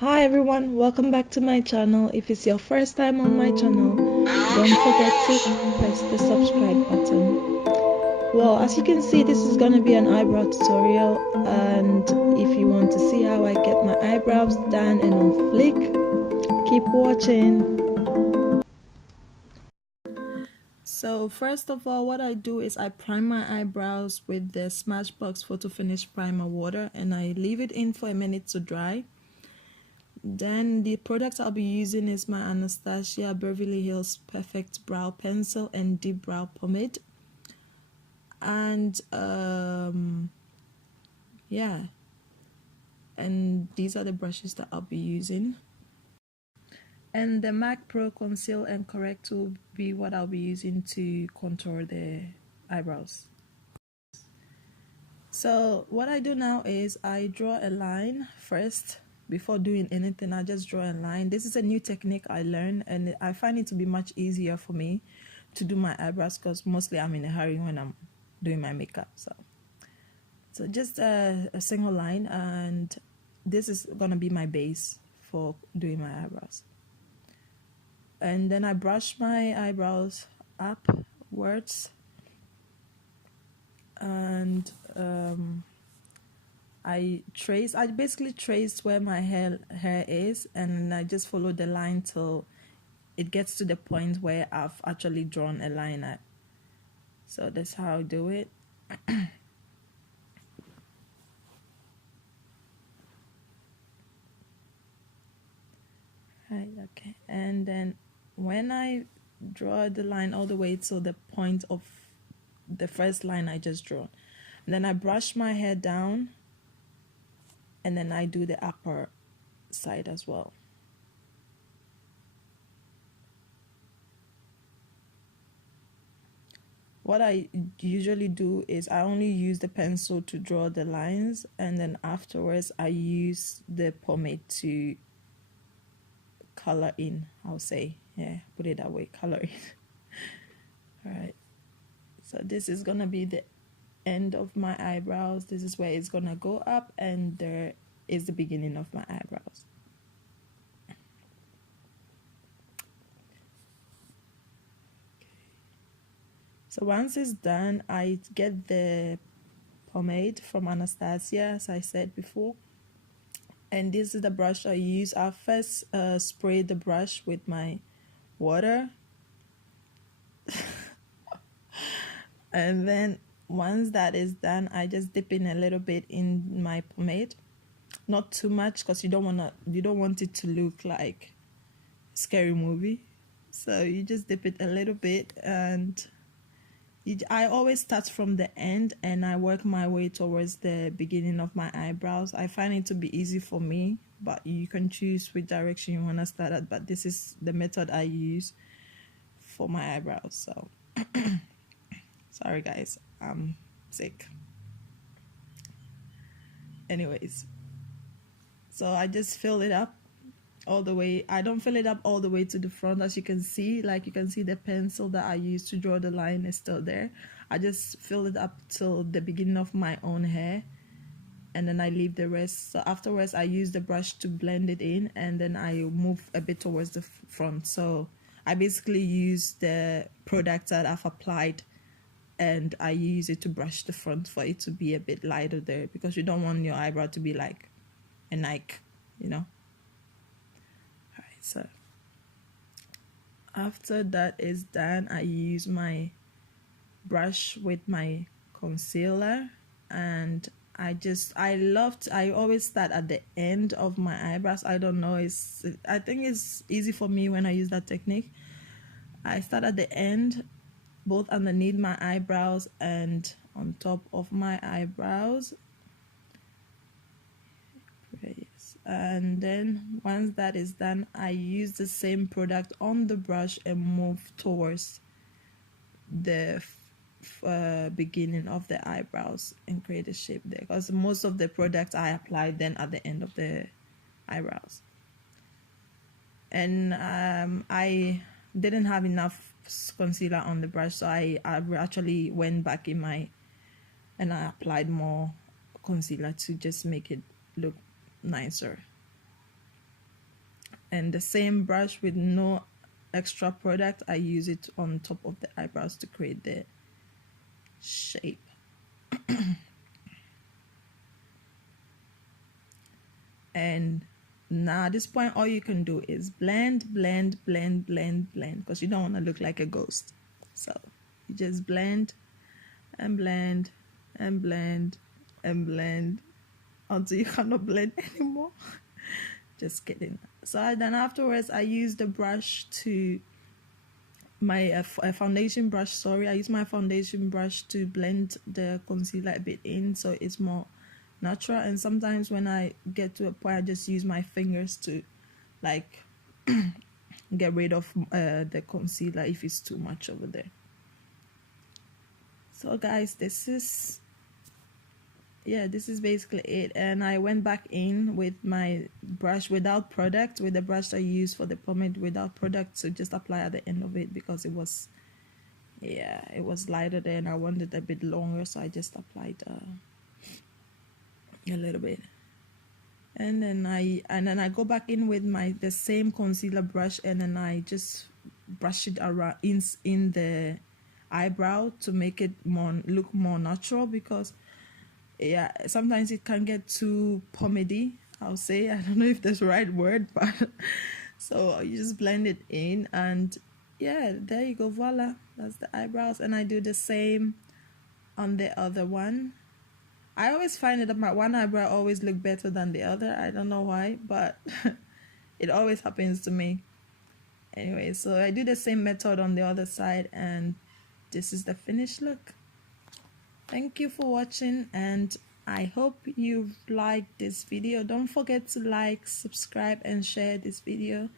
Hi everyone, welcome back to my channel. If it's your first time on my channel, don't forget to press the subscribe button. Well, as you can see, this is gonna be an eyebrow tutorial, and if you want to see how I get my eyebrows done and on flick, keep watching. So first of all, what I do is I prime my eyebrows with the Smashbox Photo Finish Primer water, and I leave it in for a minute to dry. Then the product I'll be using is my Anastasia Beverly Hills Perfect Brow Pencil and Deep Brow Pomade. And yeah, and these are the brushes that I'll be using. And the MAC Pro Conceal and Correct will be what I'll be using to contour the eyebrows. So what I do now is I draw a line first. Before doing anything, I just draw a line. This is a new technique I learned, and I find it to be much easier for me to do my eyebrows because mostly I'm in a hurry when I'm doing my makeup. So just a single line, and this is gonna be my base for doing my eyebrows. And then I brush my eyebrows upwards, and I basically traced where my hair is, and I just follow the line till it gets to the point where I've actually drawn a line at. So that's how I do it. Right, okay. And then when I draw the line all the way to the point of the first line I just drawn, and then I brush my hair down, and then I do the upper side as well. What I usually do is I only use the pencil to draw the lines, and then afterwards I use the pomade to color in, I'll say. Yeah, put it that way, color in. Alright, so this is gonna be the end of my eyebrows. This is where it's gonna go up, and there is the beginning of my eyebrows. So once it's done, I get the pomade from Anastasia, as I said before, and this is the brush I use. I first spray the brush with my water and then once that is done, I just dip in a little bit in my pomade, not too much because you don't want it to look like a scary movie, so you just dip it a little bit, and I always start from the end and I work my way towards the beginning of my eyebrows. I find it to be easy for me, but you can choose which direction you want to start at, but this is the method I use for my eyebrows. So sorry guys, I'm sick. Anyways, so I just fill it up all the way. I don't fill it up all the way to the front, as you can see. Like, you can see the pencil that I used to draw the line is still there. I just fill it up till the beginning of my own hair, and then I leave the rest. So afterwards I use the brush to blend it in, and then I move a bit towards the front. So I basically use the product that I've applied, and I use it to brush the front for it to be a bit lighter there, because you don't want your eyebrow to be like a Nike, you know. Alright, so after that is done, I use my brush with my concealer, and I always start at the end of my eyebrows. I don't know, I think it's easy for me when I use that technique. I start at the end, both underneath my eyebrows and on top of my eyebrows. And then once that is done, I use the same product on the brush and move towards the beginning of the eyebrows and create a shape there, because most of the product I apply then at the end of the eyebrows. And I didn't have enough concealer on the brush, so I actually went back and I applied more concealer to just make it look nicer. and the same brush with no extra product, I use it on top of the eyebrows to create the shape. And now at this point, all you can do is blend, blend, blend, blend, blend, because you don't want to look like a ghost. So you just blend and blend and blend and blend until you cannot blend anymore. Just kidding. So then afterwards, I use the brush to my foundation brush. Sorry, I use my foundation brush to blend the concealer a bit in, so it's more natural. And sometimes when I get to a point, I just use my fingers to like get rid of the concealer if it's too much over there. So guys, this is basically it. And I went back in with my brush without product, with the brush I used for the pomade without product, so just apply at the end of it, because it was lighter there and I wanted a bit longer, so I just applied a little bit. And then I go back in with the same concealer brush, and then I just brush it around in the eyebrow to make it look more natural, because sometimes it can get too pomady, I'll say. I don't know if that's the right word, but so you just blend it in, and there you go, voila, that's the eyebrows. And I do the same on the other one. I always find that my one eyebrow always look better than the other. I don't know why, but it always happens to me. Anyway, so I do the same method on the other side, and this is the finished look. Thank you for watching, and I hope you liked this video. Don't forget to like, subscribe, and share this video.